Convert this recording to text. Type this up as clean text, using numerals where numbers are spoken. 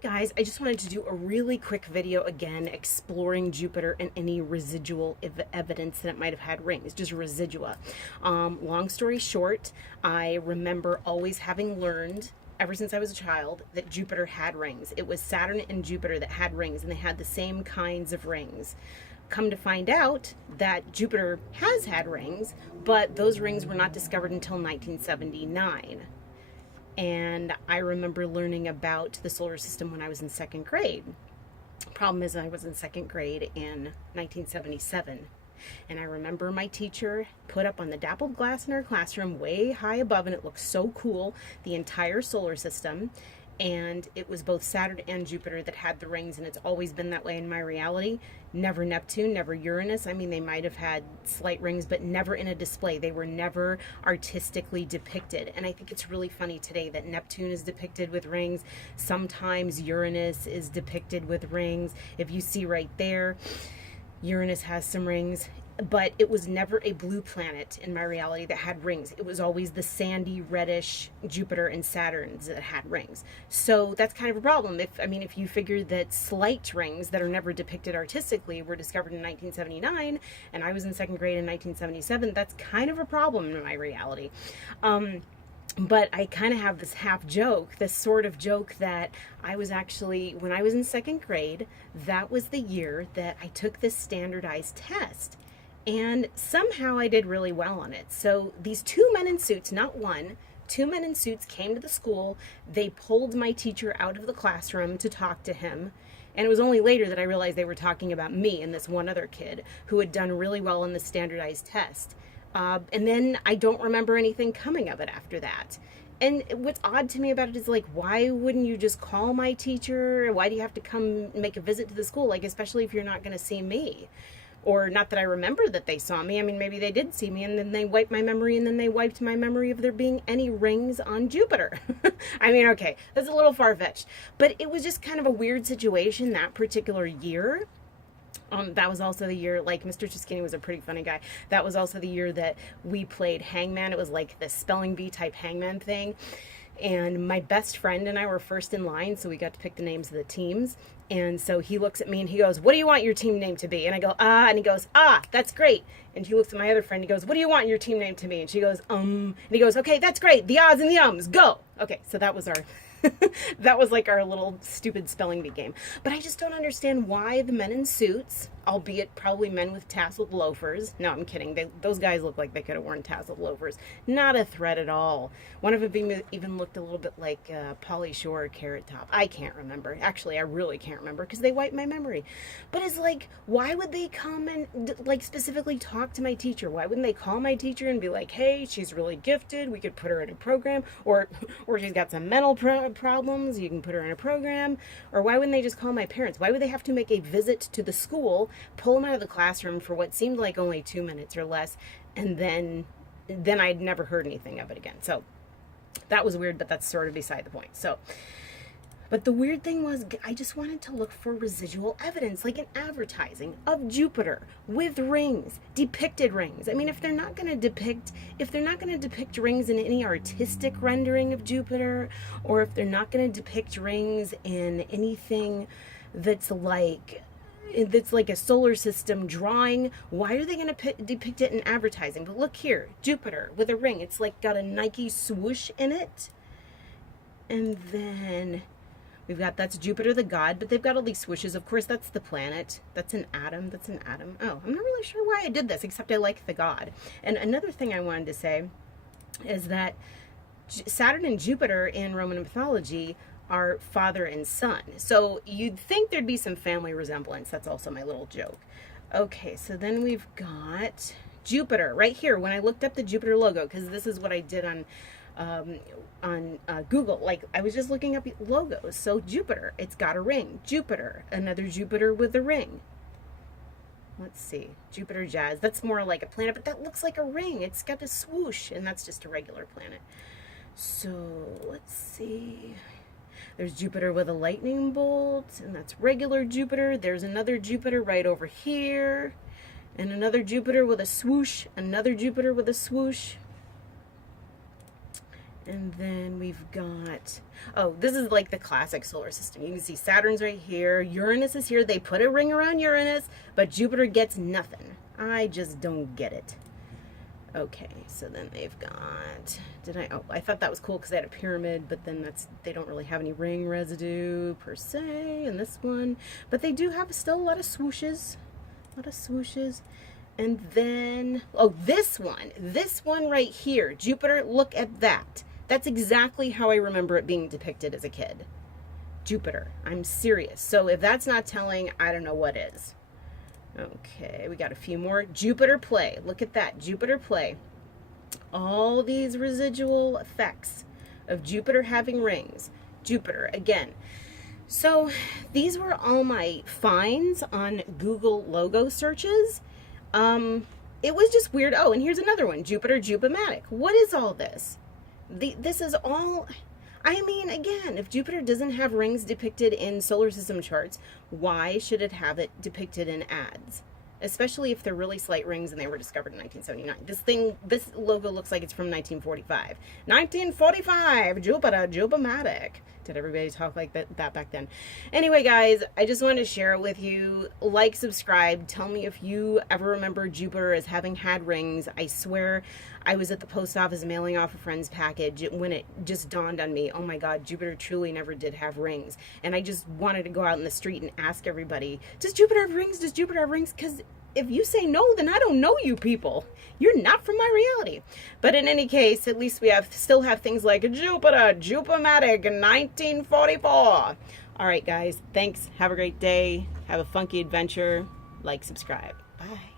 guys, I just wanted to do a really quick video again exploring Jupiter and any residual evidence that it might have had rings, just residua. Long story short, I remember always having learned ever since I was a child that Jupiter had rings. It was Saturn and Jupiter that had rings, and they had the same kinds of rings. Come to find out that Jupiter has had rings, but those rings were not discovered until 1979. And I remember learning about the solar system when I was in second grade. Problem is, I was in second grade in 1977. And I remember my teacher put up on the dappled glass in our classroom way high above, and it looked so cool, the entire solar system. And it was both Saturn and Jupiter that had the rings, and it's always been that way in my reality. Never Neptune, never Uranus. I mean, they might have had slight rings, but never in a display. They were never artistically depicted. And I think it's really funny today that Neptune is depicted with rings. Sometimes Uranus is depicted with rings. If you see right there, Uranus has some rings, but it was never a blue planet in my reality that had rings. It was always the sandy, reddish Jupiter and Saturn that had rings. So that's kind of a problem. If you figure that slight rings that are never depicted artistically were discovered in 1979, and I was in second grade in 1977, that's kind of a problem in my reality. But I kind of have this half joke, this sort of joke that I was actually, when I was in second grade, that was the year that I took this standardized test. And somehow I did really well on it. So these two men in suits, not one, two men in suits came to the school. They pulled my teacher out of the classroom to talk to him. And it was only later that I realized they were talking about me and this one other kid who had done really well on the standardized test. And then I don't remember anything coming of it after that. And what's odd to me about it is, like, why wouldn't you just call my teacher? Why do you have to come make a visit to the school? Like, especially if you're not going to see me. Or not that I remember that they saw me. I mean, maybe they did see me and then they wiped my memory, and then they wiped my memory of there being any rings on Jupiter. I mean, okay, that's a little far-fetched. But it was just kind of a weird situation that particular year. That was also the year, like, Mr. Chiskini was a pretty funny guy. That was also the year that we played Hangman. It was like the spelling bee type Hangman thing. And my best friend and I were first in line, so we got to pick the names of the teams. And so he looks at me and he goes, "What do you want your team name to be?" And I go, "Ah," and he goes, "Ah, that's great." And he looks at my other friend, he goes, "What do you want your team name to be?" And she goes, And he goes, "Okay, that's great. The odds and the ums, go." Okay, so that was our... that was like our little stupid spelling bee game. But I just don't understand why the men in suits, albeit probably men with tasseled loafers. No, I'm kidding. Those guys look like they could have worn tasseled loafers. Not a threat at all. One of them even looked a little bit like Polly Shore Carrot Top. I can't remember. Actually, I really can't remember because they wiped my memory. But it's like, why would they come and like specifically talk to my teacher? Why wouldn't they call my teacher and be like, "Hey, she's really gifted. We could put her in a program," or she's got some mental problems, you can put her in a program? Or why wouldn't they just call my parents? Why would they have to make a visit to the school, pull them out of the classroom for what seemed like only 2 minutes or less, and then I'd never heard anything of it again? So that was weird, but that's sort of beside the point. But the weird thing was, I just wanted to look for residual evidence, like in advertising, of Jupiter with rings, depicted rings. I mean, if they're not going to depict rings in any artistic rendering of Jupiter, or if they're not going to depict rings in anything that's like a solar system drawing, why are they going to depict it in advertising? But look here, Jupiter with a ring. It's like got a Nike swoosh in it. And then we've got, that's Jupiter the god, but they've got all these swooshes. Of course, that's the planet. That's an atom. That's an atom. Oh, I'm not really sure why I did this, except I like the god. And another thing I wanted to say is that Saturn and Jupiter in Roman mythology are father and son. So you'd think there'd be some family resemblance. That's also my little joke. Okay, so then we've got Jupiter right here. When I looked up the Jupiter logo, because this is what I did on Google, like I was just looking up logos. So Jupiter, it's got a ring. Jupiter, another Jupiter with a ring. Let's see, Jupiter Jazz, that's more like a planet, but that looks like a ring. It's got a swoosh, and that's just a regular planet. So let's see, there's Jupiter with a lightning bolt, and that's regular Jupiter. There's another Jupiter right over here, and another Jupiter with a swoosh, another Jupiter with a swoosh. And then we've got, oh, this is like the classic solar system. You can see Saturn's right here. Uranus is here. They put a ring around Uranus, but Jupiter gets nothing. I just don't get it. Okay, so then they've got, oh, I thought that was cool because they had a pyramid, but then they don't really have any ring residue per se in this one. But they do have still a lot of swooshes. And then, oh, this one right here, Jupiter, look at that. That's exactly how I remember it being depicted as a kid. Jupiter, I'm serious. So if that's not telling, I don't know what is. Okay, we got a few more. Jupiter play. Look at that. Jupiter play. All these residual effects of Jupiter having rings. Jupiter, again. So these were all my finds on Google logo searches. It was just weird. Oh, and here's another one. Jupiter Jupomatic. What is all this? This is all... I mean, again, if Jupiter doesn't have rings depicted in solar system charts, why should it have it depicted in ads? Especially if they're really slight rings and they were discovered in 1979. This logo looks like it's from 1945. 1945, Jupiter, Jupomatic. Did everybody talk like that back then? Anyway, guys, I just wanted to share it with you. Like, subscribe. Tell me if you ever remember Jupiter as having had rings. I swear I was at the post office mailing off a friend's package when it just dawned on me, oh my God, Jupiter truly never did have rings. And I just wanted to go out in the street and ask everybody, does Jupiter have rings? Does Jupiter have rings? Because if you say no, then I don't know you people. You're not from my reality. But in any case, at least we still have things like Jupiter, Jupomatic in 1944. All right, guys. Thanks. Have a great day. Have a funky adventure. Like, subscribe. Bye.